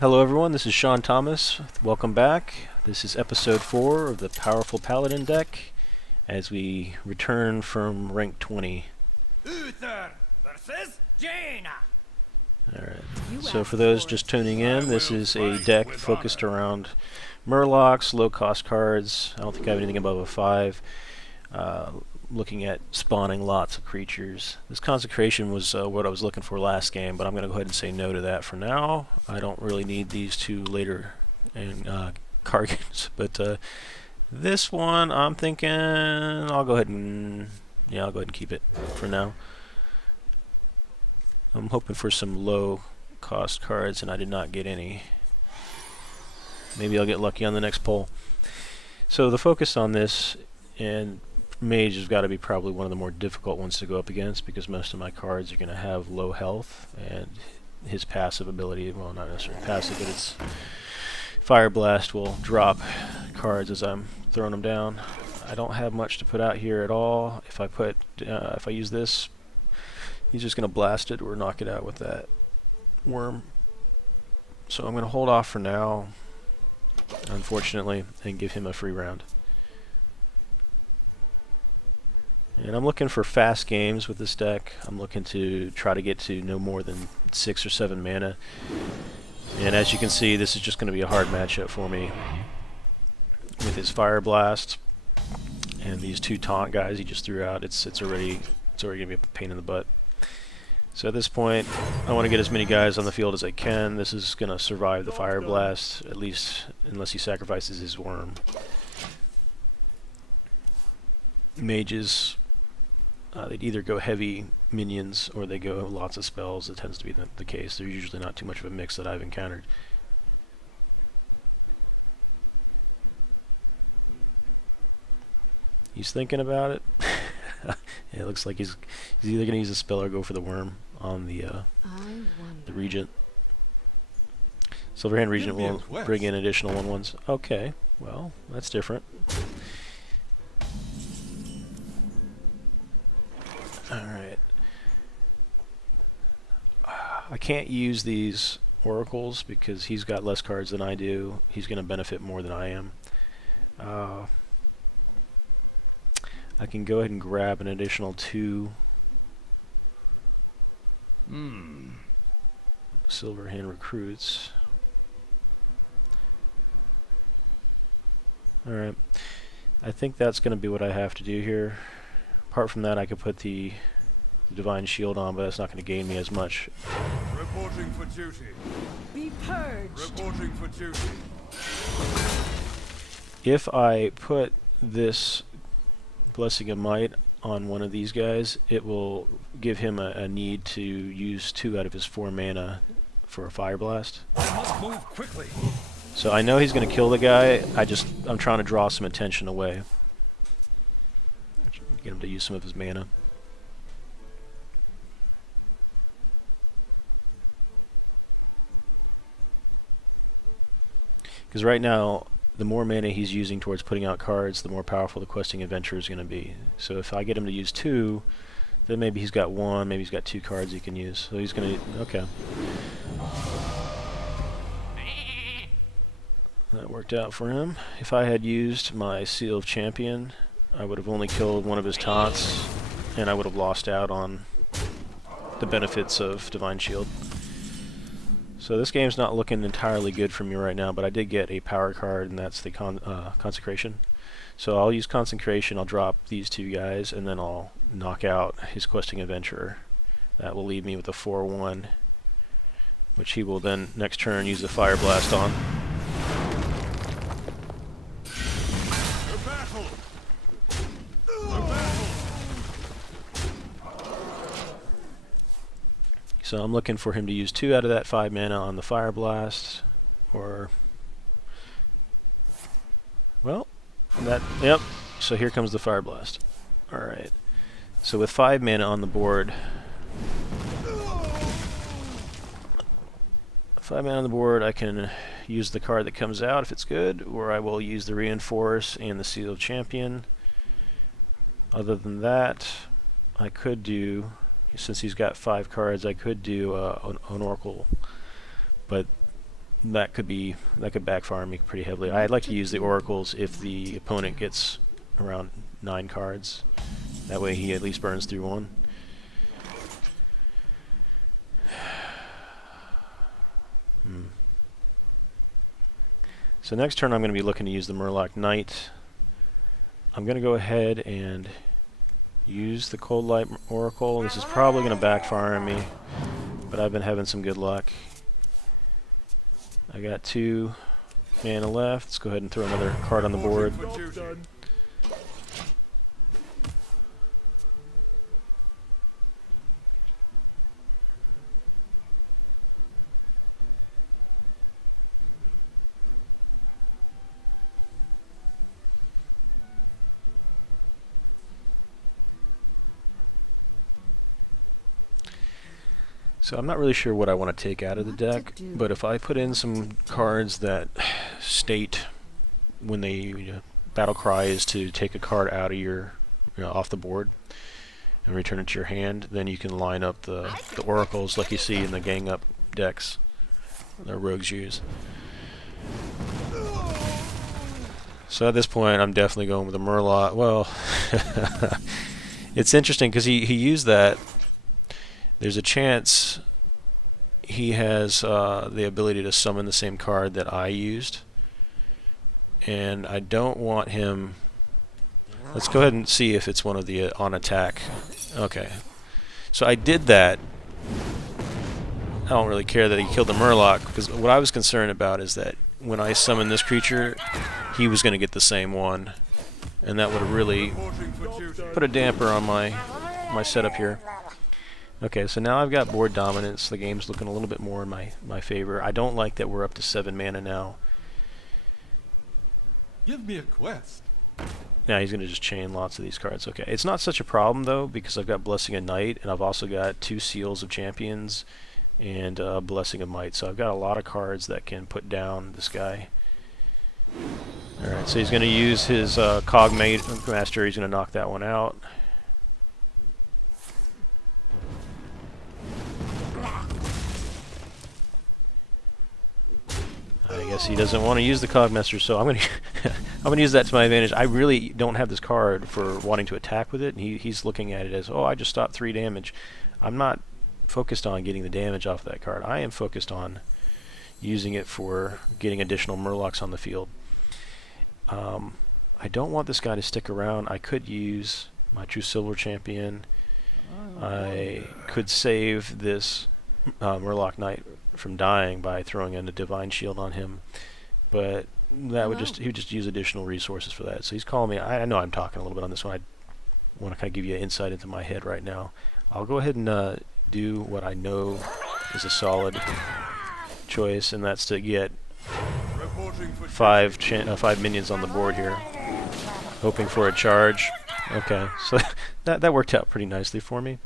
Hello everyone, this is SeanThomas. Welcome back. This is episode 4 of the Powerful Paladin Deck as we return from rank 20. Uther versus Jaina. Alright, so for those just tuning in, this is a deck focused around Murlocs, low-cost cards. I don't think I have anything above a 5. Looking at spawning lots of creatures. This Consecration was what I was looking for last game, but I'm going to go ahead and say no to that for now. I don't really need these two later cards, but this one I'm thinking I'll go ahead and keep it for now. I'm hoping for some low cost cards, and I did not get any. Maybe I'll get lucky on the next poll. So the focus on this, and Mage has got to be probably one of the more difficult ones to go up against because most of my cards are going to have low health, and his passive ability, well, not necessarily passive, but its Fire Blast will drop cards as I'm throwing them down. I don't have much to put out here at all. If I use this, he's just going to blast it or knock it out with that worm. So I'm going to hold off for now, unfortunately, and give him a free round. And I'm looking for fast games with this deck. I'm looking to try to get to no more than 6 or 7 mana. And as you can see, this is just going to be a hard matchup for me. With his Fire Blast and these two taunt guys he just threw out, it's already going to be a pain in the butt. So at this point, I want to get as many guys on the field as I can. This is going to survive the Fire Blast, at least unless he sacrifices his worm. Mages, they'd either go heavy minions or they go lots of spells. It tends to be the case. They're usually not too much of a mix that I've encountered. He's thinking about it. Yeah, it looks like he's either going to use a spell or go for the worm on the Regent. Silverhand Regent will bring in additional 1/1s. Okay, well, that's different. Alright. I can't use these oracles because he's got less cards than I do. He's going to benefit more than I am. I can go ahead and grab an additional 2 Silverhand Recruits. Alright. I think that's going to be what I have to do here. Apart from that, I could put the Divine Shield on, but that's not going to gain me as much. Reporting for duty. Be purged. Reporting for duty. If I put this Blessing of Might on one of these guys, it will give him a need to use 2 out of his 4 mana for a Fire Blast. I must move quickly. So I know he's going to kill the guy. I'm trying to draw some attention away. Get him to use some of his mana. Because right now, the more mana he's using towards putting out cards, the more powerful the Questing Adventurer is going to be. So if I get him to use 2, then maybe he's got 1, maybe he's got 2 cards he can use. So he's going to... okay. That worked out for him. If I had used my Seal of Champion, I would have only killed one of his taunts, and I would have lost out on the benefits of Divine Shield. So this game's not looking entirely good for me right now, but I did get a power card, and that's the Consecration. So I'll use Consecration, I'll drop these 2 guys, and then I'll knock out his Questing Adventurer. That will leave me with a 4/1, which he will then next turn use the Fire Blast on. So I'm looking for him to use 2 out of that 5 mana on the Fire Blast, or... well, yep, so here comes the Fire Blast. Alright, so with 5 mana on the board... 5 mana on the board, I can use the card that comes out if it's good, or I will use the Reinforce and the Seal of Champion. Other than that, I could do... since he's got 5 cards, I could do an Oracle, but that could backfire me pretty heavily. I'd like to use the oracles if the opponent gets around 9 cards. That way he at least burns through one. So next turn I'm going to be looking to use the Murloc Knight. I'm going to go ahead and use the Cold Light Oracle. This is probably going to backfire on me, but I've been having some good luck. I got 2 mana left. Let's go ahead and throw another card on the board. So I'm not really sure what I want to take out of the deck, but if I put in some cards that state when they battle cry is to take a card out of your off the board and return it to your hand, then you can line up the oracles like you see in the gang up decks that rogues use. So at this point I'm definitely going with the Murloc. Well, it's interesting because he used that. There's a chance he has the ability to summon the same card that I used, and I don't want him. Let's go ahead and see if it's one of the on attack. Okay, so I did that. I don't really care that he killed the Murloc, because what I was concerned about is that when I summoned this creature, he was going to get the same one, and that would have really put a damper on my setup here. Okay, so now I've got board dominance. The game's looking a little bit more in my favor. I don't like that we're up to 7 mana now. Give me a quest. Now he's going to just chain lots of these cards. Okay, it's not such a problem though, because I've got Blessing of Night, and I've also got 2 Seals of Champions and Blessing of Might. So I've got a lot of cards that can put down this guy. Alright, so he's going to use his Cog Master. He's going to knock that one out. I guess he doesn't want to use the Cogmaster, so I'm going to use that to my advantage. I really don't have this card for wanting to attack with it, and he's looking at it as, oh, I just stopped 3 damage. I'm not focused on getting the damage off of that card. I am focused on using it for getting additional Murlocs on the field. I don't want this guy to stick around. I could use my True Silver Champion. I could save this Murloc Knight from dying by throwing in a Divine Shield on him, but that would he would just use additional resources for that. So he's calling me. I know I'm talking a little bit on this one. I want to kind of give you an insight into my head right now. I'll go ahead and do what I know is a solid choice, and that's to get 5 minions on the board here, hoping for a charge. Okay, so that worked out pretty nicely for me.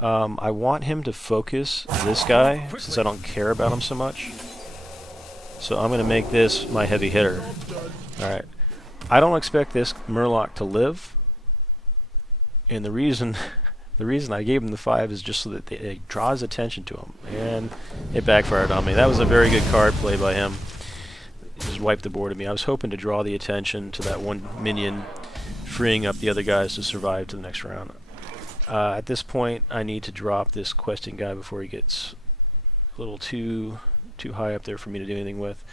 I want him to focus this guy, since I don't care about him so much. So I'm going to make this my heavy hitter. Alright. I don't expect this Murloc to live. And the reason I gave him the 5 is just so that it draws attention to him. And it backfired on me. That was a very good card play by him. It just wiped the board of me. I was hoping to draw the attention to that one minion, freeing up the other guys to survive to the next round. At this point, I need to drop this questing guy before he gets a little too high up there for me to do anything with.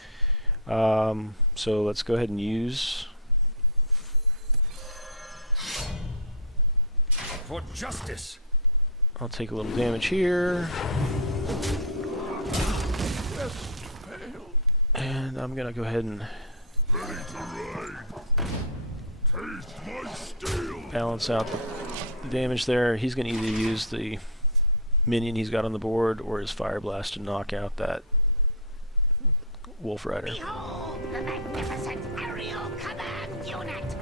So let's go ahead and use For justice. I'll take a little damage here. And I'm gonna go ahead and balance out the damage there. He's gonna either use the minion he's got on the board or his Fire Blast to knock out that Wolf Rider. Behold the magnificent aerial command unit!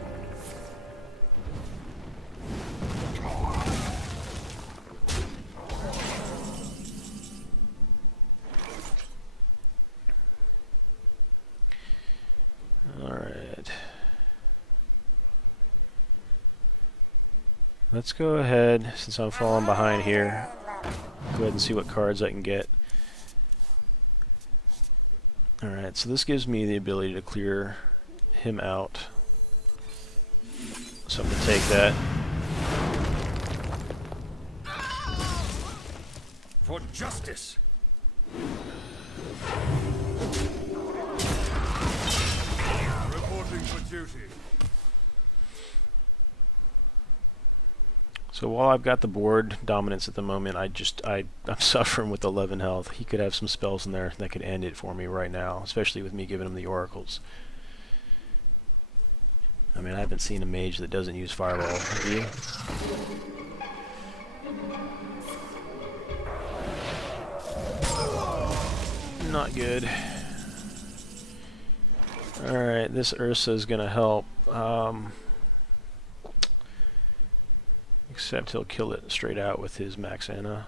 Alright. Let's go ahead, since I'm falling behind here, go ahead and see what cards I can get. Alright, so this gives me the ability to clear him out. So I'm going to take that. For justice. Reporting for duty. So while I've got the board dominance at the moment, I'm suffering with 11 health. He could have some spells in there that could end it for me right now, especially with me giving him the oracles. I mean, I haven't seen a mage that doesn't use fireball. Have you? Not good. Alright, this Ursa is going to help. Except he'll kill it straight out with his Max Anna.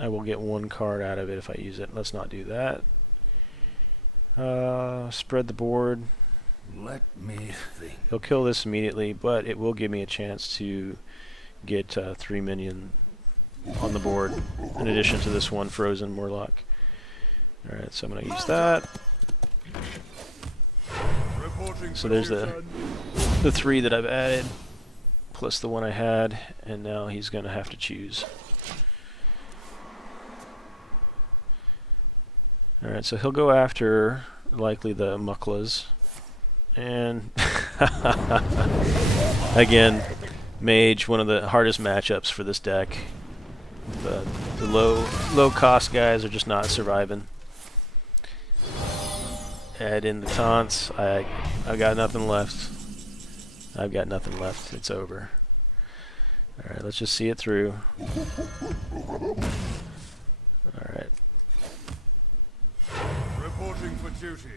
I will get one card out of it if I use it. Let's not do that. Spread the board. Let me think. He'll kill this immediately, but it will give me a chance to get 3 minion on the board, in addition to this one Frozen Warlock. Alright, so I'm going to use that. So there's the 3 that I've added, plus the one I had, and now he's going to have to choose. Alright, so he'll go after, likely, the Muklas. And, again, Mage, one of the hardest matchups for this deck. The low cost guys are just not surviving. Add in the taunts. I've got nothing left. I've got nothing left. It's over. Alright, let's just see it through. Alright. Reporting for duty.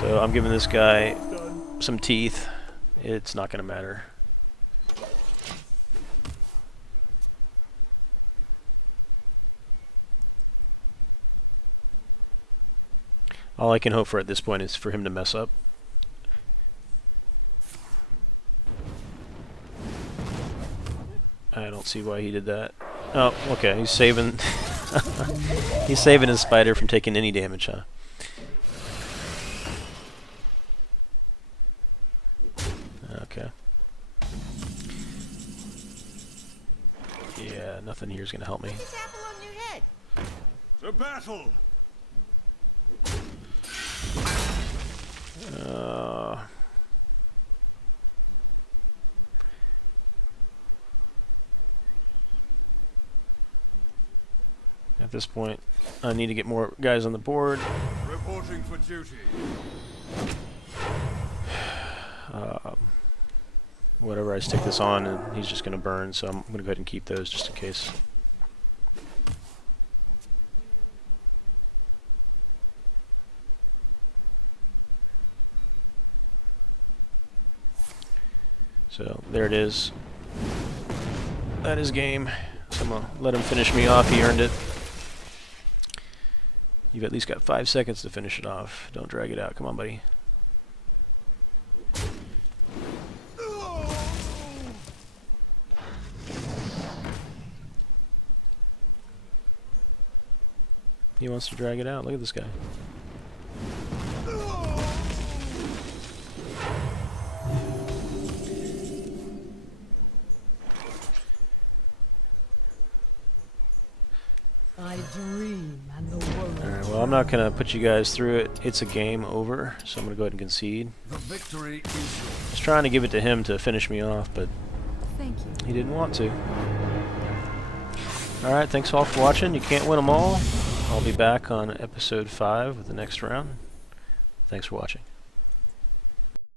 So I'm giving this guy some teeth. It's not going to matter. All I can hope for at this point is for him to mess up. I don't see why he did that. Oh, okay, he's saving he's saving his spider from taking any damage, huh? Okay. Yeah, nothing here is going to help me. This apple on your head. To battle. At this point, I need to get more guys on the board. Reporting for duty. Whatever I stick this on, and he's just going to burn, so I'm going to go ahead and keep those just in case. So there it is. That is game. So I'm going to let him finish me off. He earned it. You've at least got 5 seconds to finish it off. Don't drag it out. Come on, buddy. He wants to drag it out. Look at this guy. I dream and the world. Alright, well, I'm not going to put you guys through it. It's a game over, so I'm going to go ahead and concede. The victory is yours. I was trying to give it to him to finish me off, but Thank you. he didn't want to. Alright, thanks all for watching. You can't win them all. I'll be back on episode 5 of the next round. Thanks for watching.